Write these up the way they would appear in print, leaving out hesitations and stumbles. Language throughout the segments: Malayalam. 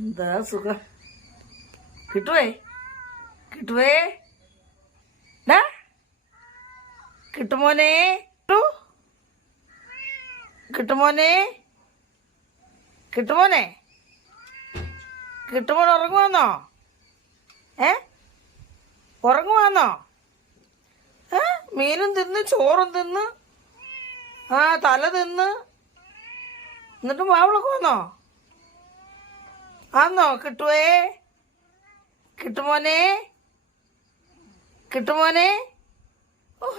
എന്താ സുഖം. കിട്ടുവേ കിട്ടുവേ ഡാ കിട്ടുമോനെ കിട്ടുമോനെ കിട്ടുമോനെ കിട്ടുമോൻ ഉറങ്ങുവാന്നോ? ഉറങ്ങുവാന്നോ? മീനും തിന്ന് ചോറും തിന്ന് തല തിന്ന് എന്നിട്ട് മാവിളക്ക് വന്നോ? ആന്നോ? കിട്ടുവേ കിട്ടുമോനെ കിട്ടുമോനെ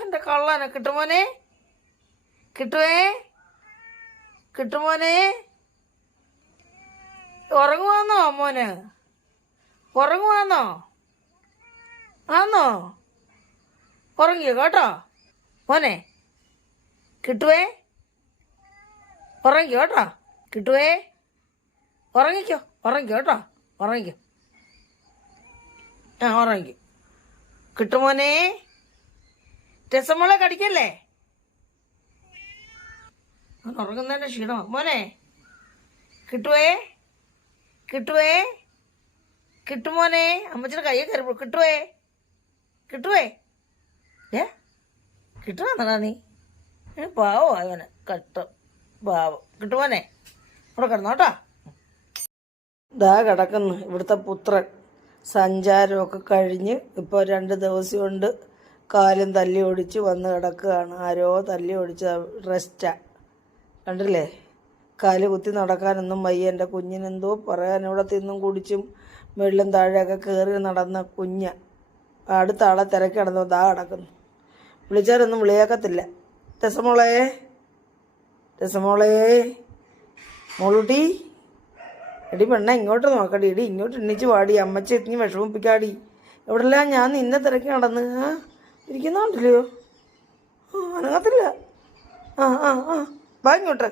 എൻ്റെ കള്ളാന കിട്ടുമോനെ കിട്ടുവേ കിട്ടുമോനെ ഉറങ്ങുവാന്നോ? മോന് ഉറങ്ങുവാന്നോ? ആന്നോ? ഉറങ്ങിയോ കേട്ടോ മോനെ? കിട്ടുവേ ഉറങ്ങിക്കോ കേട്ടോ. കിട്ടുവേ ഉറങ്ങിക്കോ കേട്ടോ. ഉറങ്ങിക്കോ. ഉറങ്ങിക്കോ. കിട്ടുമോനെ രസമോളെ കടിക്കല്ലേ? ഉറങ്ങുന്നതിൻ്റെ ക്ഷീണമോ മോനെ? കിട്ടുവേ കിട്ടുവേ കിട്ടുമോനെ അമ്മച്ചിയുടെ കയ്യെ കയറിപ്പോ. കിട്ടുവേ കിട്ടുവാന്നടാ നീ? പാവോ അവന് കട്ട പാവം. കിട്ടുമോനെ അവിടെ കിടന്നോട്ടാ. ഇതാ കിടക്കുന്നു ഇവിടുത്തെ പുത്രൻ. സഞ്ചാരമൊക്കെ കഴിഞ്ഞ് ഇപ്പോൾ 2 ദിവസം കൊണ്ട് കാലും തല്ലി ഓടിച്ച് വന്ന് കിടക്കുകയാണ്. ആരോ തല്ലി ഓടിച്ച് റെസ്റ്റാ. കണ്ടില്ലേ? കാല് കുത്തി നടക്കാനൊന്നും വയ്യ. എൻ്റെ കുഞ്ഞിനെന്തോ പറയാൻ. ഇവിടെ തിന്നും കുടിച്ചും വെള്ളം താഴെയൊക്കെ കയറി നടന്ന കുഞ്ഞ. അടുത്ത ആളെ തിരക്കി കിടന്നു. ദാ കിടക്കുന്നു. വിളിച്ചാലൊന്നും വിളിയാക്കത്തില്ല. രസമോളേ മോളൂട്ടി എടി പെണ്ണ ഇങ്ങോട്ട് നോക്കടി. എടി ഇങ്ങോട്ട് എണ്ണിച്ച് പാടി. അമ്മച്ചി എത്തിഞ്ഞ് വിഷമിപ്പിക്കാടി. എവിടെല്ലാം ഞാൻ നിന്നെ തിരക്കി നടന്ന് ഇരിക്കുന്നുണ്ടല്ലോ. അനങ്ങത്തില്ല. വാ ഇങ്ങോട്ട്.